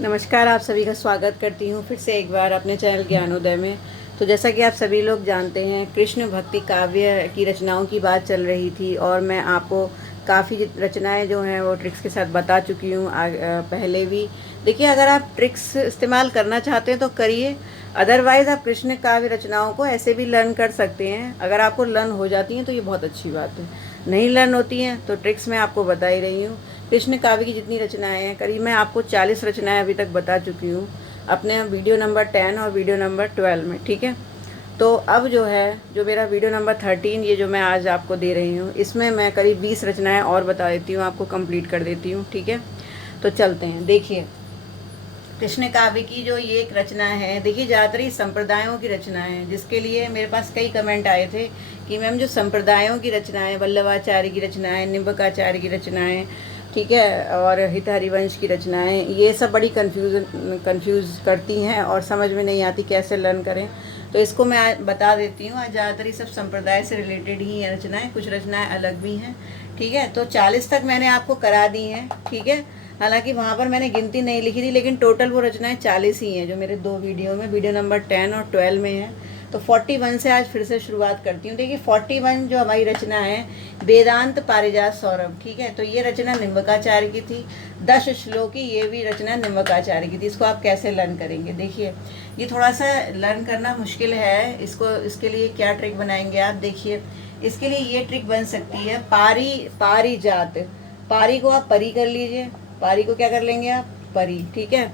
नमस्कार, आप सभी का स्वागत करती हूँ फिर से एक बार अपने चैनल ज्ञानोदय में। तो जैसा कि आप सभी लोग जानते हैं, कृष्ण भक्ति काव्य की रचनाओं की बात चल रही थी और मैं आपको काफ़ी रचनाएं जो हैं वो ट्रिक्स के साथ बता चुकी हूँ पहले भी। देखिए, अगर आप ट्रिक्स इस्तेमाल करना चाहते हैं तो करिए, अदरवाइज़ आप कृष्ण काव्य रचनाओं को ऐसे भी लर्न कर सकते हैं। अगर आपको लर्न हो जाती हैं तो ये बहुत अच्छी बात है, नहीं लर्न होती हैं तो ट्रिक्स मैं आपको बता ही रही हूँ। कृष्ण काव्य की जितनी रचनाएं हैं, करीब मैं आपको 40 रचनाएं अभी तक बता चुकी हूँ अपने वीडियो नंबर 10 और वीडियो नंबर 12 में। ठीक है, तो अब जो है, जो मेरा वीडियो नंबर 13 ये जो मैं आज आपको दे रही हूँ, इसमें मैं करीब 20 रचनाएं और बता देती हूँ, आपको कंप्लीट कर देती हूँ। ठीक है, तो चलते हैं। देखिए, कृष्ण काव्य की जो ये एक रचना है, देखिए ज़्यादातर ही संप्रदायों की रचना है, जिसके लिए मेरे पास कई कमेंट आए थे कि मैम जो संप्रदायों की रचनाएं, वल्लभाचार्य की रचनाएं, निम्बकाचार्य की रचनाएं, ठीक है, और हित हरिवंश की रचनाएं, ये सब बड़ी कंफ्यूज करती हैं और समझ में नहीं आती कैसे लर्न करें। तो इसको मैं आज बता देती हूँ। आज ज़्यादातर ही सब संप्रदाय से रिलेटेड ही हैं रचनाएं, कुछ रचनाएं अलग भी हैं। ठीक है, तो 40 तक मैंने आपको करा दी हैं। ठीक है, हालांकि वहाँ पर मैंने गिनती नहीं लिखी थी, लेकिन टोटल वो रचनाएं 40 ही हैं जो मेरे दो वीडियो में, वीडियो नंबर 10 और 12 में है। तो 41 से आज फिर से शुरुआत करती हूँ। देखिए, 41 जो हमारी रचना है, वेदांत पारिजात सौरभ। ठीक है, तो ये रचना निम्बकाचार्य की थी। 10 श्लोकी, ये भी रचना निम्बकाचार्य की थी। इसको आप कैसे लर्न करेंगे? देखिए, ये थोड़ा सा लर्न करना मुश्किल है। इसके लिए क्या ट्रिक बनाएंगे आप? देखिए, इसके लिए ये ट्रिक बन सकती है, पारिजात। पारी को आप परी कर लीजिए, पारी को क्या कर लेंगे आप? परी। ठीक है,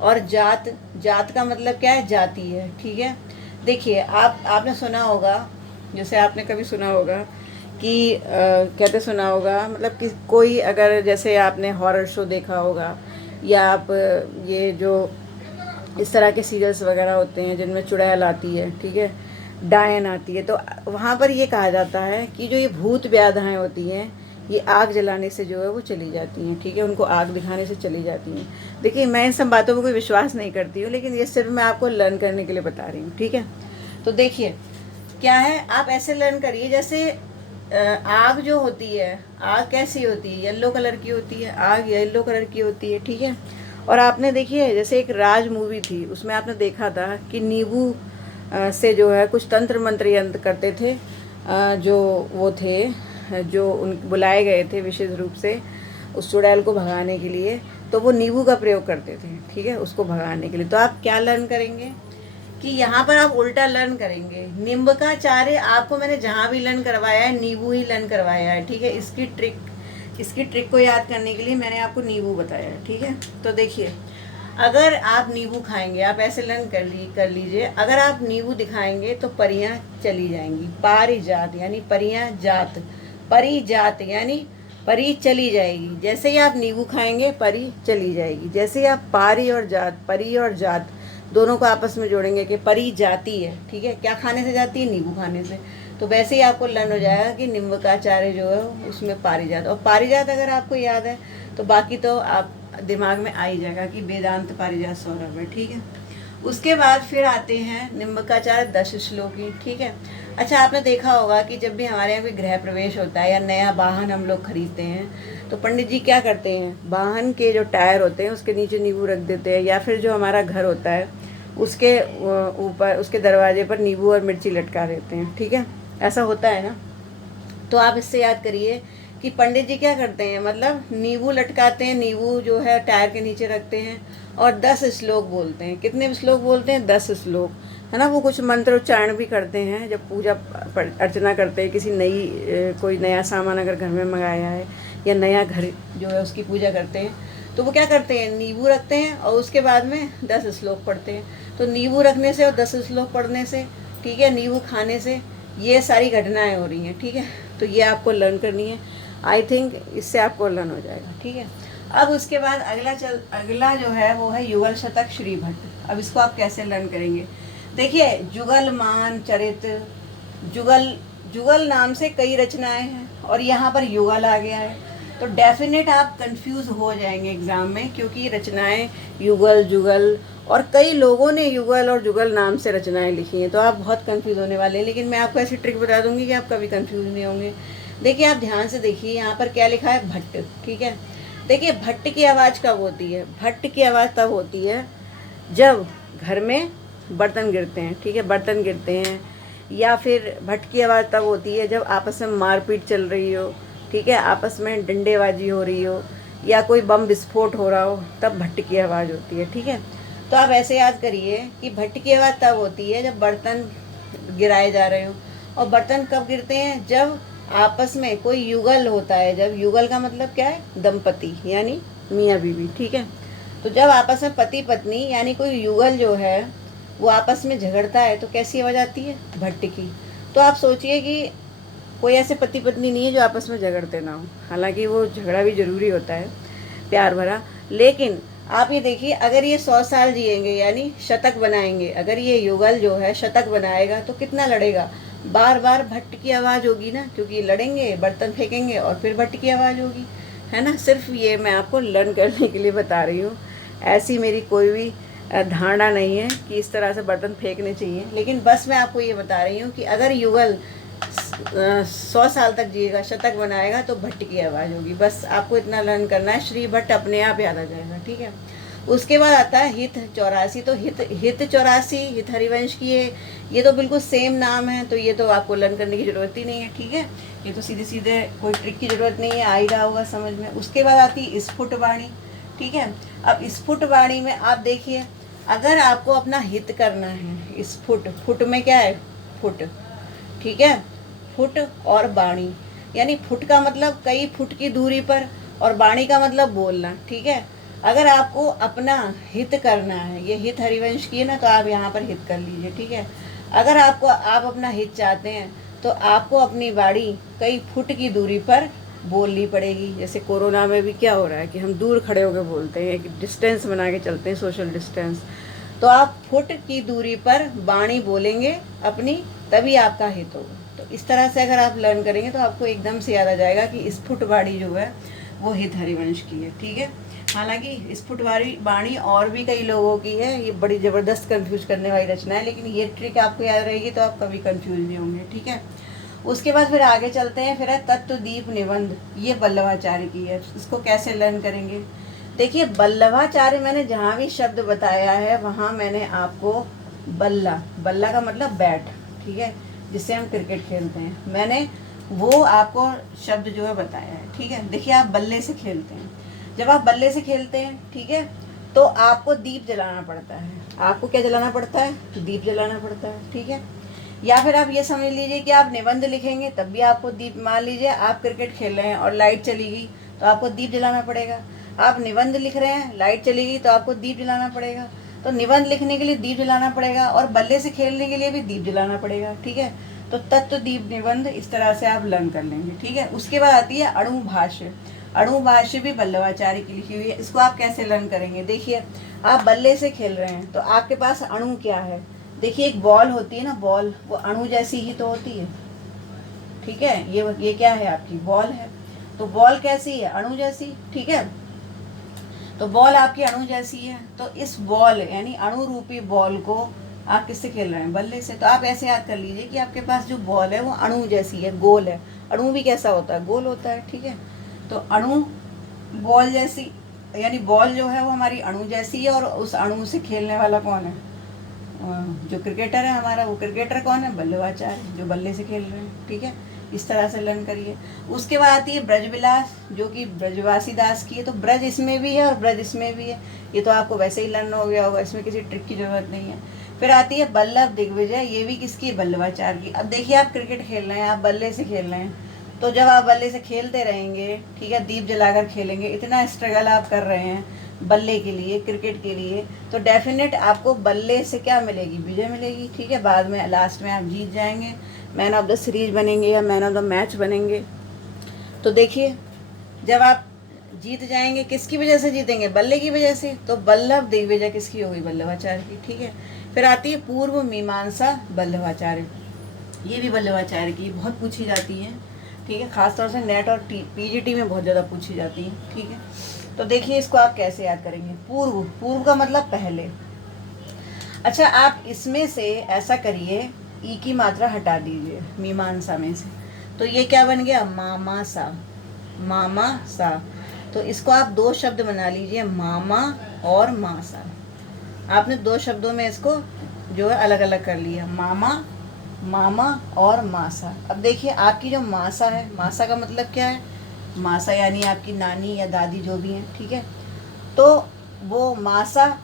और जात, जात का मतलब क्या है? जाति है। ठीक है, देखिए, आपने सुना होगा, जैसे आपने कभी सुना होगा कि कहते सुना होगा, मतलब कि कोई अगर, जैसे आपने हॉरर शो देखा होगा, या आप ये जो इस तरह के सीरियल्स वगैरह होते हैं जिनमें चुड़ैल आती है, ठीक है, डायन आती है, तो वहाँ पर ये कहा जाता है कि जो ये भूत व्याधाएँ होती हैं, ये आग जलाने से जो है वो चली जाती हैं। ठीक है, उनको आग दिखाने से चली जाती हैं। देखिए, मैं इन सब बातों पर कोई विश्वास नहीं करती हूँ, लेकिन ये सिर्फ मैं आपको लर्न करने के लिए बता रही हूँ। ठीक है, तो देखिए क्या है, आप ऐसे लर्न करिए जैसे आग जो होती है, आग कैसी होती है? येलो कलर की होती है, आग येलो कलर की होती है। ठीक है, और आपने देखिए, जैसे एक राज मूवी थी, उसमें आपने देखा था कि नींबू से जो है कुछ तंत्र मंत्र यंत्र करते थे, जो वो थे, जो उन बुलाए गए थे विशेष रूप से उस चुड़ैल को भगाने के लिए, तो वो नींबू का प्रयोग करते थे। ठीक है, उसको भगाने के लिए। तो आप क्या लर्न करेंगे कि यहाँ पर आप उल्टा लर्न करेंगे। निम्बकाचार्य आपको मैंने जहाँ भी लर्न करवाया है, नींबू ही लर्न करवाया है। ठीक है, इसकी ट्रिक को याद करने के लिए मैंने आपको नींबू बताया है। ठीक है, तो देखिए, अगर आप नींबू खाएंगे, आप ऐसे लर्न कर लीजिए, अगर आप नींबू दिखाएंगे तो परियां चली जाएंगी। पारिजात यानी परियां जात, परिजात यानी परी चली जाएगी। जैसे ही आप नींबू खाएंगे, परी चली जाएगी। जैसे ही आप पारी और जात, परी और जात दोनों को आपस में जोड़ेंगे कि परी जाती है। ठीक है, क्या खाने से जाती है? नींबू खाने से। तो वैसे ही आपको लर्न हो जाएगा कि निम्बकाचार्य जो है उसमें पारिजात, और पारिजात अगर आपको याद है तो बाकी तो आप दिमाग में आ ही जाएगा कि वेदांत पारिजात सौरभ है। ठीक है, उसके बाद फिर आते हैं निम्बकाचार्य 10 श्लोकी। ठीक है, अच्छा, आपने देखा होगा कि जब भी हमारे यहाँ कोई गृह प्रवेश होता है या नया वाहन हम लोग खरीदते हैं, तो पंडित जी क्या करते हैं, वाहन के जो टायर होते हैं उसके नीचे नींबू रख देते हैं, या फिर जो हमारा घर होता है उसके ऊपर, उसके दरवाजे पर नींबू और मिर्ची लटका देते हैं। ठीक है, ऐसा होता है ना? तो आप इससे याद करिए कि पंडित जी क्या करते हैं, मतलब नींबू लटकाते हैं, नींबू जो है टायर के नीचे रखते हैं और 10 श्लोक बोलते हैं। कितने श्लोक बोलते हैं? 10 श्लोक, है ना। वो कुछ मंत्र उच्चारण भी करते हैं जब पूजा अर्चना करते हैं, किसी कोई नया सामान अगर घर में मंगाया है या नया घर जो है उसकी पूजा करते हैं, तो वो क्या करते हैं, नींबू रखते हैं और उसके बाद में 10 श्लोक पढ़ते हैं। तो नींबू रखने से और 10 श्लोक पढ़ने से, ठीक है, नींबू खाने से ये सारी घटनाएं हो रही हैं। ठीक है, तो ये आपको लर्न करनी है। आई थिंक इससे आपको लर्न हो जाएगा। ठीक है, अब उसके बाद अगला जो है वो है युगल शतक श्री भट्ट। अब इसको आप कैसे लर्न करेंगे? देखिए, जुगल मान चरित, जुगल नाम से कई रचनाएं हैं और यहाँ पर युगल आ गया है, तो डेफिनेट आप कंफ्यूज हो जाएंगे एग्जाम में, क्योंकि रचनाएं युगल, जुगल, और कई लोगों ने युगल और जुगल नाम से रचनाएं लिखी हैं, तो आप बहुत कंफ्यूज होने वाले हैं। लेकिन मैं आपको ऐसी ट्रिक बता दूंगी कि आप कभी कंफ्यूज नहीं होंगे। देखिए, आप ध्यान से देखिए, यहाँ पर क्या लिखा है? भट्ट। ठीक है, देखिए भट्ट की आवाज़ कब होती है? भट्ट की आवाज़ तब होती है जब घर में बर्तन गिरते हैं, ठीक है, बर्तन गिरते हैं। या फिर भट्ट की आवाज़ तब होती है जब आपस में मारपीट चल रही हो, ठीक है, आपस में डंडेबाजी हो रही हो या कोई बम विस्फोट हो रहा हो, तब भट्ट की आवाज़ होती है, ठीक है। तो आप ऐसे याद करिए कि भट्ट की आवाज़ तब होती है जब बर्तन गिराए जा रहे हो। और बर्तन कब गिरते हैं? जब आपस में कोई युगल होता है। जब युगल का मतलब क्या है? दंपति यानी मियाँ बीवी, ठीक है। तो जब आपस में पति पत्नी यानी कोई युगल जो है वो आपस में झगड़ता है तो कैसी आवाज़ आती है? भट्ट की। तो आप सोचिए कि कोई ऐसे पति पत्नी नहीं है जो आपस में झगड़ते ना हो, हालांकि वो झगड़ा भी ज़रूरी होता है, प्यार भरा। लेकिन आप ये देखिए, अगर ये 100 साल जिएंगे यानी शतक बनाएंगे, अगर ये युगल जो है शतक बनाएगा तो कितना लड़ेगा? बार बार भट्ट की आवाज़ होगी ना, क्योंकि लड़ेंगे, बर्तन फेंकेंगे और फिर भट्ट की आवाज़ होगी, है ना। सिर्फ ये मैं आपको लर्न करने के लिए बता रही हूँ, ऐसी मेरी कोई भी धारणा नहीं है कि इस तरह से बर्तन फेंकने चाहिए। लेकिन बस मैं आपको ये बता रही हूँ कि अगर युगल 100 साल तक जिएगा, शतक बनाएगा, तो भट्ट की आवाज़ होगी। बस आपको इतना लर्न करना है, श्री भट्ट अपने आप याद आ जाएगा, ठीक है। उसके बाद आता है हित 84। तो हित 84 हित हरिवंश की है, ये तो बिल्कुल सेम नाम है, तो ये तो आपको लर्न करने की ज़रूरत ही नहीं है, ठीक है। ये तो सीधे सीधे कोई ट्रिक की ज़रूरत नहीं है, आ ही रहा होगा समझ में। उसके बाद आती है स्फुटवाणी, ठीक है। अब स्फुटवाणी में आप देखिए, अगर आपको अपना हित करना है, स्फुट, फुट में क्या है? फुट, ठीक है। फुट और वाणी, यानी फुट का मतलब कई फुट की दूरी पर और वाणी का मतलब बोलना, ठीक है। अगर आपको अपना हित करना है, ये हित हरिवंश की है ना, तो आप यहाँ पर हित कर लीजिए, ठीक है। अगर आप अपना हित चाहते हैं तो आपको अपनी वाणी कई फुट की दूरी पर बोलनी पड़ेगी। जैसे कोरोना में भी क्या हो रहा है कि हम दूर खड़े होकर बोलते हैं, एक डिस्टेंस बना के चलते हैं, सोशल डिस्टेंस। तो आप फुट की दूरी पर वाणी बोलेंगे अपनी, तभी आपका हित होगा। तो इस तरह से अगर आप लर्न करेंगे तो आपको एकदम से याद आ जाएगा कि स्फुट वाणी जो है वो हित हरिवंश की है, ठीक है। हालांकि स्फुट वाणी और भी कई लोगों की है, ये बड़ी ज़बरदस्त कंफ्यूज करने वाली रचना है, लेकिन ये ट्रिक आपको याद रहेगी तो आप कभी कंफ्यूज नहीं होंगे, ठीक है। उसके बाद फिर आगे चलते हैं, फिर है तत्वदीप निबंध, ये बल्लभाचार्य की है। इसको कैसे लर्न करेंगे? देखिए बल्लभाचार्य, मैंने जहाँ भी शब्द बताया है वहाँ मैंने आपको बल्ला का मतलब बैट, ठीक है, जिससे हम क्रिकेट खेलते हैं, मैंने वो आपको शब्द जो है बताया है, ठीक है। देखिए आप बल्ले से खेलते हैं, जब आप बल्ले से खेलते हैं, ठीक है, तो आपको दीप जलाना पड़ता है। आपको क्या जलाना पड़ता है? दीप जलाना पड़ता है, ठीक है। या फिर आप ये समझ लीजिए कि आप निबंध लिखेंगे तब भी आपको दीप, मान लीजिए आप क्रिकेट खेल रहे हैं और लाइट चली गई तो आपको दीप जलाना पड़ेगा। आप निबंध लिख रहे हैं, लाइट चली गई तो आपको दीप जलाना पड़ेगा। तो निबंध लिखने के लिए दीप जलाना पड़ेगा और बल्ले से खेलने के लिए भी दीप जलाना पड़ेगा, ठीक है। तो तत्व दीप निबंध इस तरह से आप लर्न कर लेंगे, ठीक है। उसके बाद आती है अणु भाष्य। अणु भाष्य भी बल्लभाचार्य की लिखी हुई है। इसको आप कैसे लर्न करेंगे? देखिए आप बल्ले से खेल रहे हैं तो आपके पास अणु क्या है? देखिए एक बॉल होती है ना, बॉल, वो अणु जैसी ही तो होती है, ठीक है। ये क्या है? आपकी बॉल है। तो बॉल कैसी है? अणु जैसी, ठीक है। तो बॉल आपकी अणु जैसी है, तो इस बॉल यानी अणु रूपी बॉल को आप किससे खेल रहे हैं? बल्ले से। तो आप ऐसे याद कर लीजिए कि आपके पास जो बॉल है वो अणु जैसी है, गोल है। अणु भी कैसा होता है? गोल होता है, ठीक है। तो अणु बॉल जैसी, यानी बॉल जो है वो हमारी अणु जैसी है, और उस अणु से खेलने वाला कौन है? जो क्रिकेटर है हमारा, वो क्रिकेटर कौन है? बल्लभाचार्य, जो बल्ले से खेल रहे हैं, ठीक है। इस तरह से लर्न करिए। उसके बाद आती है ब्रजविलास, जो कि ब्रजवासी दास की है। तो ब्रज इसमें भी है और ब्रज इसमें भी है, ये तो आपको वैसे ही लर्न हो गया होगा, इसमें किसी ट्रिक की जरूरत नहीं है। फिर आती है बल्लभ दिग्विजय, ये भी किसकी? बल्लभाचार्य की। अब देखिए आप क्रिकेट खेल रहे हैं, आप बल्ले से खेल रहे हैं, तो जब आप बल्ले से खेलते रहेंगे, ठीक है, दीप जलाकर खेलेंगे, इतना स्ट्रगल आप कर रहे हैं बल्ले के लिए, क्रिकेट के लिए, तो डेफिनेट आपको बल्ले से क्या मिलेगी? विजय मिलेगी, ठीक है। बाद में लास्ट में आप जीत जाएंगे, मैन ऑफ द सीरीज बनेंगे या मैन ऑफ द मैच बनेंगे। तो देखिए जब आप जीत जाएंगे, किसकी वजह से जीतेंगे? बल्ले की वजह से। तो बल्लभ दिग्विजय किसकी होगी? बल्लभाचार्य की, ठीक है। फिर आती है पूर्व मीमांसा बल्लभाचार्य, ये भी बल्लभाचार्य की, बहुत पूछी जाती है, ठीक है। खासतौर से नेट और पीजीटी में बहुत ज़्यादा पूछी जाती है, ठीक है। तो देखिए इसको आप कैसे याद करेंगे? पूर्व, पूर्व का मतलब पहले। अच्छा आप इसमें से ऐसा करिए, ई की मात्रा हटा दीजिए मीमांसा में से, तो ये क्या बन गया? मामा सा, मामा सा। तो इसको आप दो शब्द बना लीजिए, मामा और मासा। आपने दो शब्दों में इसको जो है अलग अलग कर लिया, मामा, मामा और मासा। अब देखिए आपकी जो मासा है, मासा का मतलब क्या है, मासा यानी आपकी नानी या दादी जो भी हैं, ठीक है। तो वो मासा,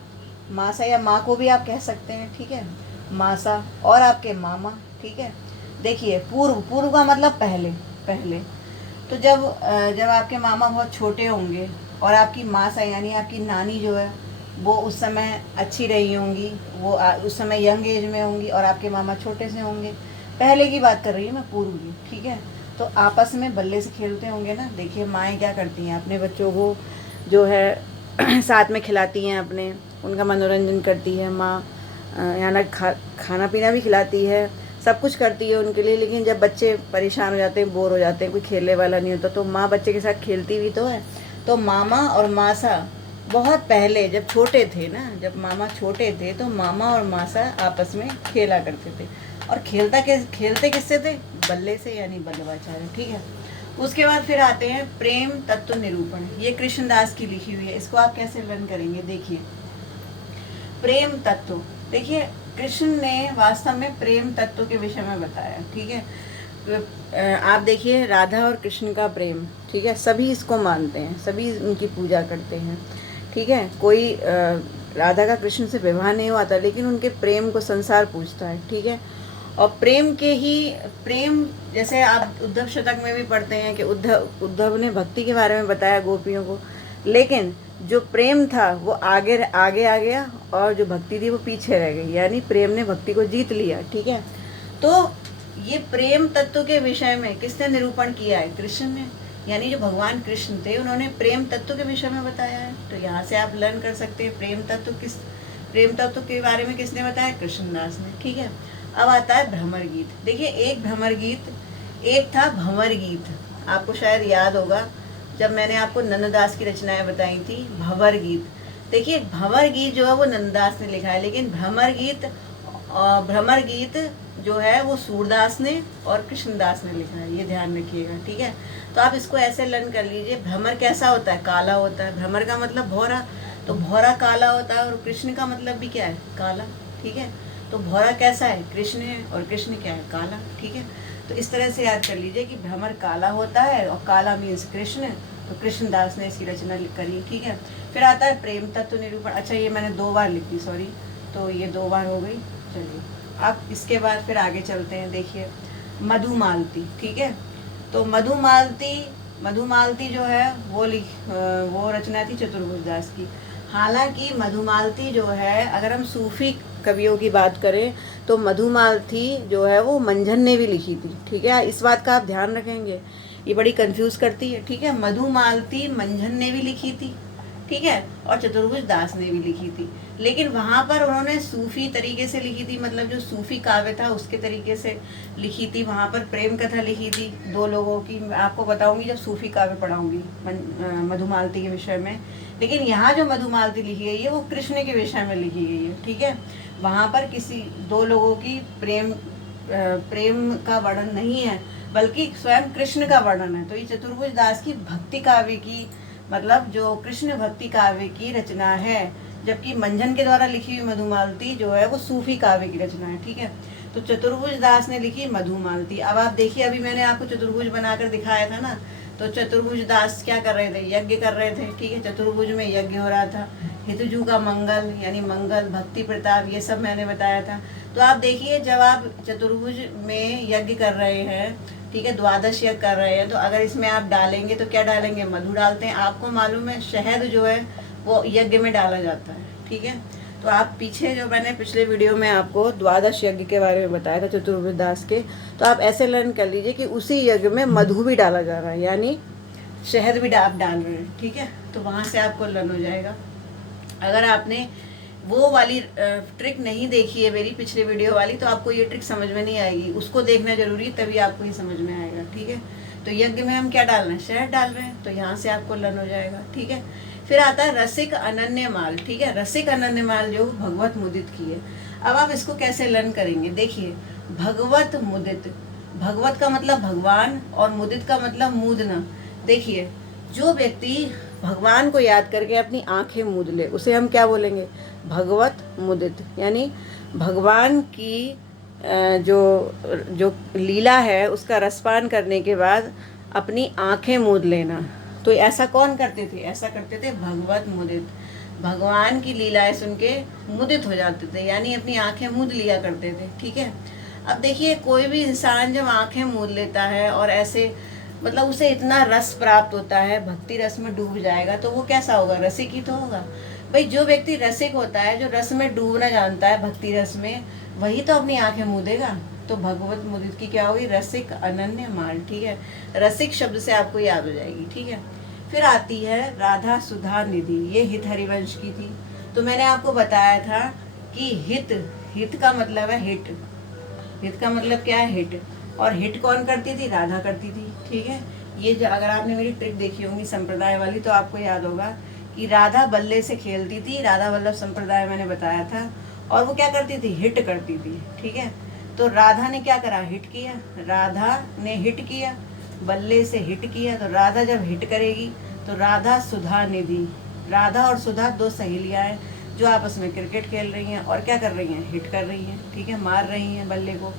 मासा या माँ को भी आप कह सकते हैं, ठीक है, मासा। और आपके मामा, ठीक है। देखिए पूर्व, पूर्व का मतलब पहले, पहले। तो जब आपके मामा बहुत छोटे होंगे और आपकी मासा यानी आपकी नानी जो है वो उस समय अच्छी रही होंगी, वो उस समय यंग एज में होंगी और आपके मामा छोटे से होंगे, पहले की बात कर रही हूँ मैं, पूर्व की, ठीक है। तो आपस में बल्ले से खेलते होंगे ना। देखिए माएँ क्या करती हैं, अपने बच्चों को जो है साथ में खिलाती हैं, अपने उनका मनोरंजन करती है माँ, यहाँ खाना पीना भी खिलाती है, सब कुछ करती है उनके लिए। लेकिन जब बच्चे परेशान हो जाते हैं, बोर हो जाते हैं, कोई खेलने वाला नहीं होता, तो माँ बच्चे के साथ खेलती भी तो है। तो मामा और मासा बहुत पहले जब छोटे थे ना, जब मामा छोटे थे तो मामा और मासा आपस में खेला करते थे। और खेलते किससे थे, बल्ले से, यानी बल्लवाचार्य, ठीक है। उसके बाद फिर आते हैं प्रेम तत्व निरूपण। ये कृष्णदास की लिखी हुई है, इसको आप कैसे लर्न करेंगे। देखिए प्रेम तत्व, देखिए कृष्ण ने वास्तव में प्रेम तत्व के विषय में बताया, ठीक है। आप देखिए राधा और कृष्ण का प्रेम, ठीक है, सभी इसको मानते हैं, सभी उनकी पूजा करते हैं, ठीक है। कोई राधा का कृष्ण से विवाह नहीं हुआ था, लेकिन उनके प्रेम को संसार पूजता है, ठीक है। और प्रेम के ही प्रेम, जैसे आप उद्धव शतक में भी पढ़ते हैं कि उद्धव ने भक्ति के बारे में बताया गोपियों को, लेकिन जो प्रेम था वो आगे आगे आ गया और जो भक्ति थी वो पीछे रह गई, यानी प्रेम ने भक्ति को जीत लिया, ठीक है। तो ये प्रेम तत्व के विषय में किसने निरूपण किया है, कृष्ण ने, यानी जो भगवान कृष्ण थे उन्होंने प्रेम तत्व के विषय में बताया है। तो यहाँ से आप लर्न कर सकते हैं प्रेम तत्व के बारे में किसने बताया, कृष्णदास ने, ठीक है। अब आता है भ्रमर गीत। देखिए एक भ्रमर गीत, एक था भंवर गीत। आपको शायद याद होगा जब मैंने आपको नंददास की रचनाएं बताई थी, भंवर गीत। देखिए भंवर गीत जो है वो नंददास ने लिखा है, लेकिन भ्रमर गीत जो है वो सूरदास ने और कृष्णदास ने लिखा है, ये ध्यान रखिएगा, ठीक है। तो आप इसको ऐसे लर्न कर लीजिए, भ्रमर कैसा होता है, काला होता है। भ्रमर का मतलब भौरा, तो भौरा काला होता है, और कृष्ण का मतलब भी क्या है, काला, ठीक है। तो भौरा कैसा है, कृष्ण है, और कृष्ण क्या है, काला, ठीक है। तो इस तरह से याद कर लीजिए कि भ्रमर काला होता है और काला मीन्स कृष्ण, तो कृष्णदास ने इसकी रचना करी, ठीक है। फिर आता है प्रेम तत्व निरूपण। अच्छा ये मैंने 2 बार लिखी, सॉरी, तो ये 2 बार हो गई। चलिए अब इसके बाद फिर आगे चलते हैं। देखिए मधुमालती, ठीक है। तो मधुमालती जो है वो रचना थी चतुर्भुज दास की। हालांकि मधुमालती जो है, अगर हम सूफी कवियों की बात करें तो मधुमालती जो है वो मंझन ने भी लिखी थी, ठीक है। इस बात का आप ध्यान रखेंगे, ये बड़ी कंफ्यूज करती है, ठीक है। मधुमालती मंझन ने भी लिखी थी, ठीक है, और चतुर्भुज दास ने भी लिखी थी, लेकिन वहाँ पर उन्होंने सूफी तरीके से लिखी थी, मतलब जो सूफी काव्य था उसके तरीके से लिखी थी। वहाँ पर प्रेम कथा लिखी थी 2 लोगों की, मैं आपको बताऊंगी जब सूफी काव्य पढ़ाऊंगी मधुमालती के विषय में। लेकिन यहाँ जो मधुमालती लिखी गई है वो कृष्ण के विषय में लिखी गई है, ठीक है। वहाँ पर किसी 2 लोगों की प्रेम का वर्णन नहीं है, बल्कि स्वयं कृष्ण का वर्णन है। तो ये चतुर्भुज दास की भक्ति काव्य की, मतलब जो कृष्ण भक्ति काव्य की रचना है, जबकि मंझन के द्वारा लिखी हुई मधुमालती जो है वो सूफी काव्य की रचना है, ठीक है। तो चतुर्भुज दास ने लिखी मधुमालती। अब आप देखिए, अभी मैंने आपको चतुर्भुज बनाकर दिखाया था ना, तो चतुर्भुज दास क्या कर रहे थे, यज्ञ कर रहे थे, ठीक है। चतुर्भुज में यज्ञ हो रहा था, हितुजू का मंगल यानी मंगल, भक्ति प्रताप, ये सब मैंने बताया था। तो आप देखिए जब आप चतुर्भुज में यज्ञ कर रहे हैं, ठीक है, द्वादश यज्ञ कर रहे हैं, तो अगर इसमें आप डालेंगे तो क्या डालेंगे, मधु डालते हैं। आपको मालूम है शहद जो है वो यज्ञ में डाला जाता है, ठीक है। तो आप पीछे जो मैंने पिछले वीडियो में आपको द्वादश यज्ञ के बारे में बताया था चतुर्भुज दास के, तो आप ऐसे लर्न कर लीजिए कि उसी यज्ञ में मधु भी डाला जा रहा है, यानी शहद भी आप डाल रहे हैं, ठीक है। तो वहाँ से आपको लर्न हो जाएगा। अगर आपने वो वाली ट्रिक नहीं देखी है मेरी पिछले वीडियो वाली, तो आपको ये ट्रिक समझ में नहीं आएगी, उसको देखना जरूरी, तभी आपको ये समझ में आएगा, ठीक है। तो यज्ञ में हम क्या डाल रहे हैं, शहद डाल रहे हैं, तो यहाँ से आपको लर्न हो जाएगा, ठीक है। फिर आता है रसिक अनन्य माल, ठीक है। रसिक अनन्य माल जो भगवत मुदित की है। अब आप इसको कैसे लर्न करेंगे, देखिए भगवत मुदित, भगवत का मतलब भगवान और मुदित का मतलब मूदना। देखिए जो व्यक्ति भगवान को याद करके अपनी आंखें मूंद ले, उसे हम क्या बोलेंगे, भगवत मुदित। यानी भगवान की जो जो लीला है उसका रसपान करने के बाद अपनी आंखें मूंद लेना। तो ऐसा कौन करते थे, ऐसा करते थे भगवत मुदित। भगवान की लीलाएं सुन के मुदित हो जाते थे, यानी अपनी आंखें मूंद लिया करते थे। ठीक है। अब देखिए, कोई भी इंसान जब आंखें मूंद लेता है और ऐसे मतलब उसे इतना रस प्राप्त होता है, भक्ति रस में डूब जाएगा, तो वो कैसा होगा, रसिक ही तो होगा। भाई जो व्यक्ति रसिक होता है, जो रस में डूबना जानता है, भक्ति रस में, वही तो अपनी आंखें मूंदेगा। तो भगवत मुदित की क्या होगी, रसिक अनन्य माल। ठीक है, रसिक शब्द से आपको याद हो जाएगी। ठीक है। फिर आती है राधा सुधा निधि, ये हित हरिवंश की थी। तो मैंने आपको बताया था कि हित, हित का मतलब है हिट, हित का मतलब क्या है, हिट। और हिट कौन करती थी, राधा करती थी। ठीक है। ये जो अगर आपने मेरी ट्रिक देखी होगी संप्रदाय वाली, तो आपको याद होगा कि राधा बल्ले से खेलती थी, राधा वल्लभ संप्रदाय मैंने बताया था, और वो क्या करती थी, हिट करती थी। ठीक है। तो राधा ने क्या करा, हिट किया, राधा ने हिट किया, बल्ले से हिट किया। तो राधा जब हिट करेगी तो राधा सुधा निधि, राधा और सुधा दो सहेलियां हैं जो आपस में क्रिकेट खेल रही हैं और क्या कर रही हैं, हिट कर रही हैं। ठीक है, मार रही हैं बल्ले को।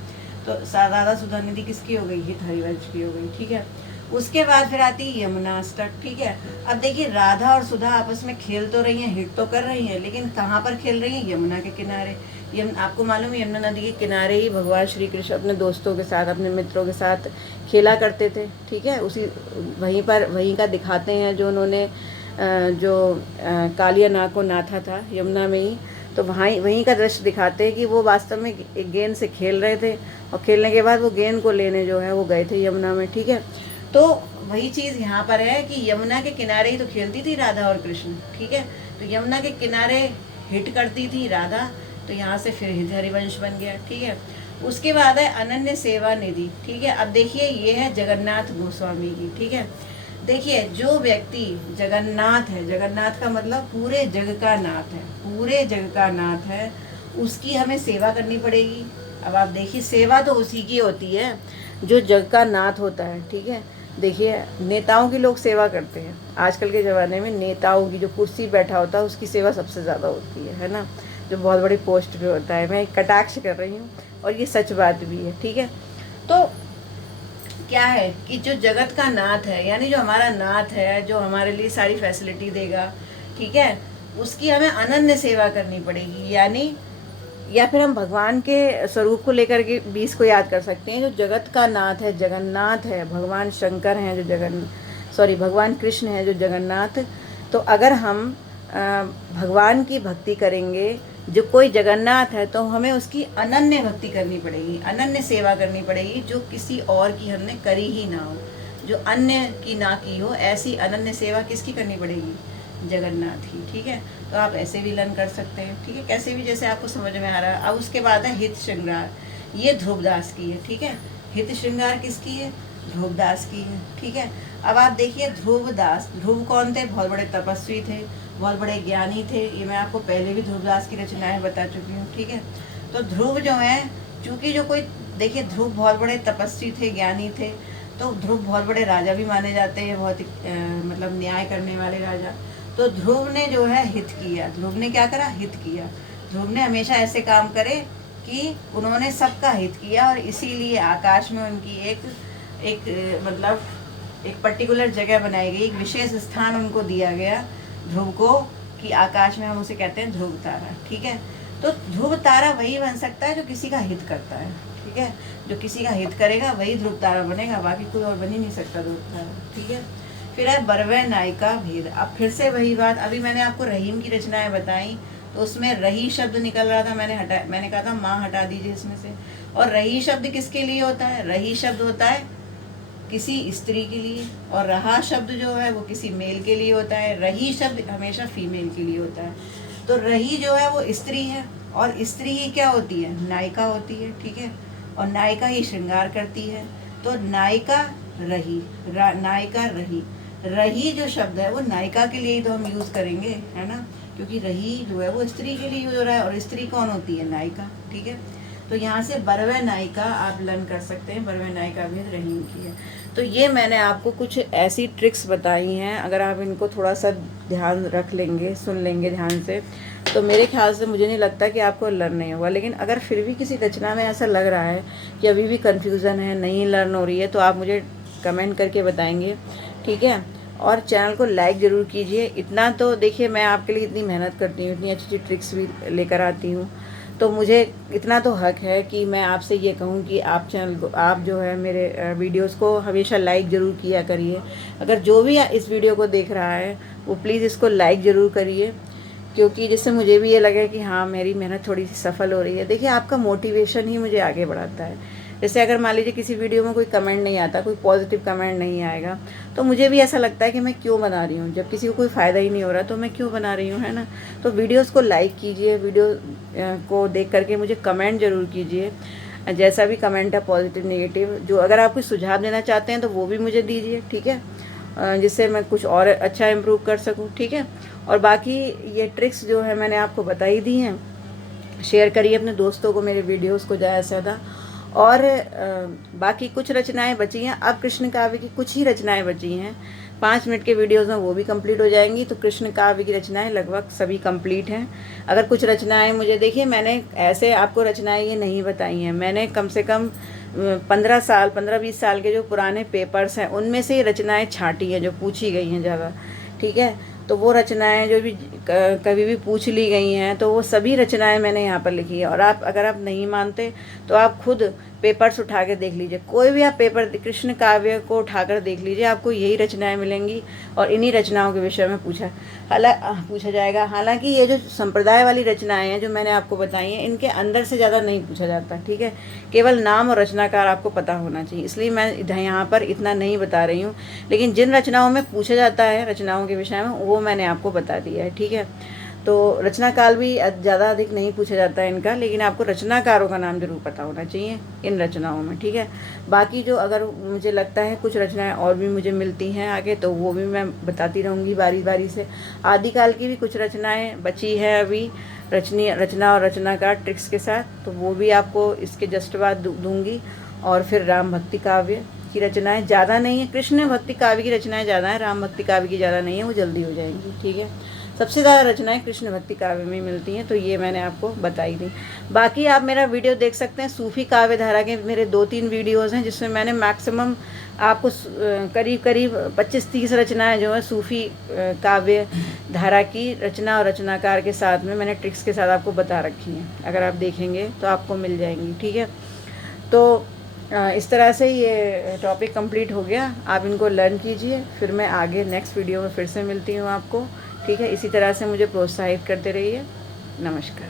तो राधा सुधा निधि किसकी हो गई, हित हरिवंश की हो गई। ठीक है। उसके बाद फिर आती है यमुनाष्टक। ठीक है। अब देखिए, राधा और सुधा आपस में खेल तो रही हैं, हिट तो कर रही हैं, लेकिन कहाँ पर खेल रही हैं, यमुना के किनारे। आपको मालूम है, यमुना नदी के किनारे ही भगवान श्री कृष्ण अपने दोस्तों के साथ, अपने मित्रों के साथ खेला करते थे। ठीक है। उसी वहीं पर, वहीं का दिखाते हैं जो उन्होंने कालिया नाग को नाथा था यमुना में ही। तो वहीं का दृश्य दिखाते हैं कि वो वास्तव में एक गेंद से खेल रहे थे, और खेलने के बाद वो गेंद को लेने जो है वो गए थे यमुना में। ठीक है। तो वही चीज़ यहाँ पर है कि यमुना के किनारे ही तो खेलती थी राधा और कृष्ण। ठीक है। तो यमुना के किनारे हिट करती थी राधा, तो यहाँ से फिर हित हरिवंश बन गया। ठीक है। उसके बाद है अनन्य सेवा निधि। ठीक है। अब देखिए, ये है जगन्नाथ गोस्वामी की। ठीक है। देखिए, जो व्यक्ति जगन्नाथ है, जगन्नाथ का मतलब पूरे जग का नाथ है, पूरे जग का नाथ है, उसकी हमें सेवा करनी पड़ेगी। अब आप देखिए, सेवा तो उसी की होती है जो जग का नाथ होता है। ठीक है। देखिए, नेताओं की लोग सेवा करते हैं, आजकल के ज़माने में नेताओं की, जो कुर्सी बैठा होता है उसकी सेवा सबसे ज़्यादा होती है ना, जो बहुत बड़ी पोस्ट पे होता है। मैं कटाक्ष कर रही हूँ और ये सच बात भी है। ठीक है। तो क्या है कि जो जगत का नाथ है, यानी जो हमारा नाथ है, जो हमारे लिए सारी फैसिलिटी देगा, ठीक है, उसकी हमें अनन्य सेवा करनी पड़ेगी। यानी या फिर हम भगवान के स्वरूप को लेकर के भी इसको याद कर सकते हैं, जो जगत का नाथ है, जगन्नाथ है, भगवान शंकर हैं जो भगवान कृष्ण हैं जो जगन्नाथ। तो अगर हम भगवान की भक्ति करेंगे, जो कोई जगन्नाथ है, तो हमें उसकी अनन्य भक्ति करनी पड़ेगी, अनन्य सेवा करनी पड़ेगी, जो किसी और की हमने करी ही ना हो, जो अन्य की ना की हो, ऐसी अनन्य सेवा किसकी करनी पड़ेगी, जगन्नाथ ही। ठीक है। तो आप ऐसे भी लर्न कर सकते हैं। ठीक है, कैसे भी, जैसे आपको समझ में आ रहा है। अब उसके बाद है हित श्रृंगार, ये ध्रुवदास की है। ठीक है। हित श्रृंगार किसकी है, ध्रुवदास की है। ठीक है। अब आप देखिए, ध्रुवदास, ध्रुव कौन थे, बहुत बड़े तपस्वी थे, बहुत बड़े ज्ञानी थे। ये मैं आपको पहले भी ध्रुवदास की रचनाएं बता चुकी हूँ। ठीक है। तो ध्रुव जो है, चूँकि जो कोई, देखिए, ध्रुव बहुत बड़े तपस्वी थे, ज्ञानी थे, तो ध्रुव बहुत बड़े राजा भी माने जाते हैं, बहुत मतलब न्याय करने वाले राजा। तो ध्रुव ने जो है हित किया, ध्रुव ने क्या करा, हित किया। ध्रुव ने हमेशा ऐसे काम करे कि उन्होंने सबका हित किया, और इसीलिए आकाश में उनकी एक मतलब एक पर्टिकुलर जगह बनाई गई, एक विशेष स्थान उनको दिया गया ध्रुव को, कि आकाश में हम उसे कहते हैं ध्रुव तारा। ठीक है। तो ध्रुव तारा वही बन सकता है जो किसी का हित करता है। ठीक है। जो किसी का हित करेगा वही ध्रुव तारा बनेगा, बाकी कोई और बन ही नहीं सकता ध्रुव तारा। ठीक है। फिर है बरवे नायिका भेद। अब फिर से वही बात, अभी मैंने आपको रहीम की रचनाएं बताई, तो उसमें रही शब्द निकल रहा था, मैंने कहा था माँ हटा दीजिए इसमें से। और रही शब्द किसके लिए होता है, रही शब्द होता है किसी स्त्री के लिए, और रहा शब्द जो है वो किसी मेल के लिए होता है। रही शब्द हमेशा फीमेल के लिए होता है। तो रही जो है वो स्त्री है, और स्त्री ही क्या होती है, नायिका होती है। ठीक है। और नायिका ही श्रृंगार करती है। तो नायिका रही, नायिका रही, रही जो शब्द है वो नायिका के लिए ही तो हम यूज़ करेंगे, है ना, क्योंकि रही जो है वो स्त्री के लिए यूज हो रहा है, और स्त्री कौन होती है, नायिका। ठीक है। तो यहाँ से बरवे नायिका आप लर्न कर सकते हैं, बरवे नायिका भी रहीम की है। तो ये मैंने आपको कुछ ऐसी ट्रिक्स बताई हैं, अगर आप इनको थोड़ा सा ध्यान रख लेंगे, सुन लेंगे ध्यान से, तो मेरे ख्याल से मुझे नहीं लगता कि आपको लर्न नहीं होगा। लेकिन अगर फिर भी किसी रचना में ऐसा लग रहा है कि अभी भी कन्फ्यूज़न है, नहीं लर्न हो रही है, तो आप मुझे कमेंट करके बताएंगे, ठीक है। और चैनल को लाइक ज़रूर कीजिए। इतना तो देखिए, मैं आपके लिए इतनी मेहनत करती हूँ, इतनी अच्छी अच्छी ट्रिक्स भी लेकर आती हूँ, तो मुझे इतना तो हक है कि मैं आपसे ये कहूँ कि आप चैनल को, आप जो है मेरे वीडियोस को हमेशा लाइक ज़रूर किया करिए। अगर जो भी इस वीडियो को देख रहा है वो प्लीज़ इसको लाइक ज़रूर करिए, क्योंकि जिससे मुझे भी ये लगे कि हाँ, मेरी मेहनत थोड़ी सी सफल हो रही है। देखिए, आपका मोटिवेशन ही मुझे आगे बढ़ाता है। जैसे अगर मान लीजिए किसी वीडियो में कोई कमेंट नहीं आता, कोई पॉजिटिव कमेंट नहीं आएगा, तो मुझे भी ऐसा लगता है कि मैं क्यों बना रही हूँ, जब किसी को कोई फ़ायदा ही नहीं हो रहा तो मैं क्यों बना रही हूँ, है ना। तो वीडियोस को लाइक कीजिए, वीडियो को देख करके मुझे कमेंट ज़रूर कीजिए, जैसा भी कमेंट है, पॉजिटिव नेगेटिव, जो अगर आप कोई सुझाव देना चाहते हैं तो वो भी मुझे दीजिए, ठीक है, जिससे मैं कुछ और अच्छा इम्प्रूव कर सकूँ, ठीक है। और बाकी ये ट्रिक्स जो है मैंने आपको बताई दी हैं, शेयर करिए अपने दोस्तों को मेरे वीडियोस को ज़्यादा से ज़्यादा। और बाकी कुछ रचनाएं बची हैं, अब कृष्ण काव्य की कुछ ही रचनाएं बची हैं, 5 मिनट के वीडियोस में वो भी कंप्लीट हो जाएंगी। तो कृष्ण काव्य की रचनाएं लगभग सभी कंप्लीट हैं। अगर कुछ रचनाएं मुझे, देखिए मैंने ऐसे आपको रचनाएं ये नहीं बताई हैं, मैंने कम से कम 15-20 साल के जो पुराने पेपर्स हैं उनमें से ये रचनाएं छांटी हैं, जो पूछी गई हैं ज़्यादा, ठीक है। तो वो रचनाएं जो भी कभी भी पूछ ली गई हैं, तो वो सभी रचनाएं मैंने यहाँ पर लिखी है। और आप, अगर आप नहीं मानते तो आप खुद पेपर्स उठा के देख लीजिए, कोई भी आप पेपर कृष्ण काव्य को उठाकर देख लीजिए, आपको यही रचनाएं मिलेंगी और इन्हीं रचनाओं के विषय में पूछा जाएगा। हालांकि ये जो संप्रदाय वाली रचनाएं हैं जो मैंने आपको बताई हैं, इनके अंदर से ज़्यादा नहीं पूछा जाता, ठीक है। केवल नाम और रचनाकार आपको पता होना चाहिए, इसलिए मैं यहाँ पर इतना नहीं बता रही हूँ। लेकिन जिन रचनाओं में पूछा जाता है, रचनाओं के विषय में, वो मैंने आपको बता दिया है, ठीक है। तो रचना काल भी ज़्यादा अधिक नहीं पूछा जाता है इनका, लेकिन आपको रचनाकारों का नाम जरूर पता होना चाहिए इन रचनाओं में, ठीक है। बाकी जो, अगर मुझे लगता है कुछ रचनाएं और भी मुझे मिलती हैं आगे, तो वो भी मैं बताती रहूँगी बारी बारी से। आदिकाल की भी कुछ रचनाएं बची हैं अभी, रचना और रचनाकार ट्रिक्स के साथ, तो वो भी आपको इसके जस्ट बाद दूँगी। और फिर राम भक्ति काव्य की रचनाएं ज़्यादा नहीं है, कृष्ण भक्ति काव्य की रचनाएं ज़्यादा हैं, राम भक्ति काव्य की ज़्यादा नहीं है, वो जल्दी हो जाएंगी, ठीक है। सबसे ज़्यादा रचनाएं कृष्ण भक्ति काव्य में मिलती हैं, तो ये मैंने आपको बताई दी। बाकी आप मेरा वीडियो देख सकते हैं, सूफी काव्य धारा के मेरे 2-3 वीडियोज़ हैं, जिसमें मैंने मैक्सिमम आपको करीब करीब 25-30 रचनाएं जो है सूफी काव्य धारा की रचना और रचनाकार के साथ में मैंने ट्रिक्स के साथ आपको बता रखी हैं। अगर आप देखेंगे तो आपको मिल जाएंगी, ठीक है। तो इस तरह से ये टॉपिक कंप्लीट हो गया, आप इनको लर्न कीजिए, फिर मैं आगे नेक्स्ट वीडियो में फिर से मिलती हूँ आपको, ठीक है। इसी तरह से मुझे प्रोत्साहित करते रहिए। नमस्कार।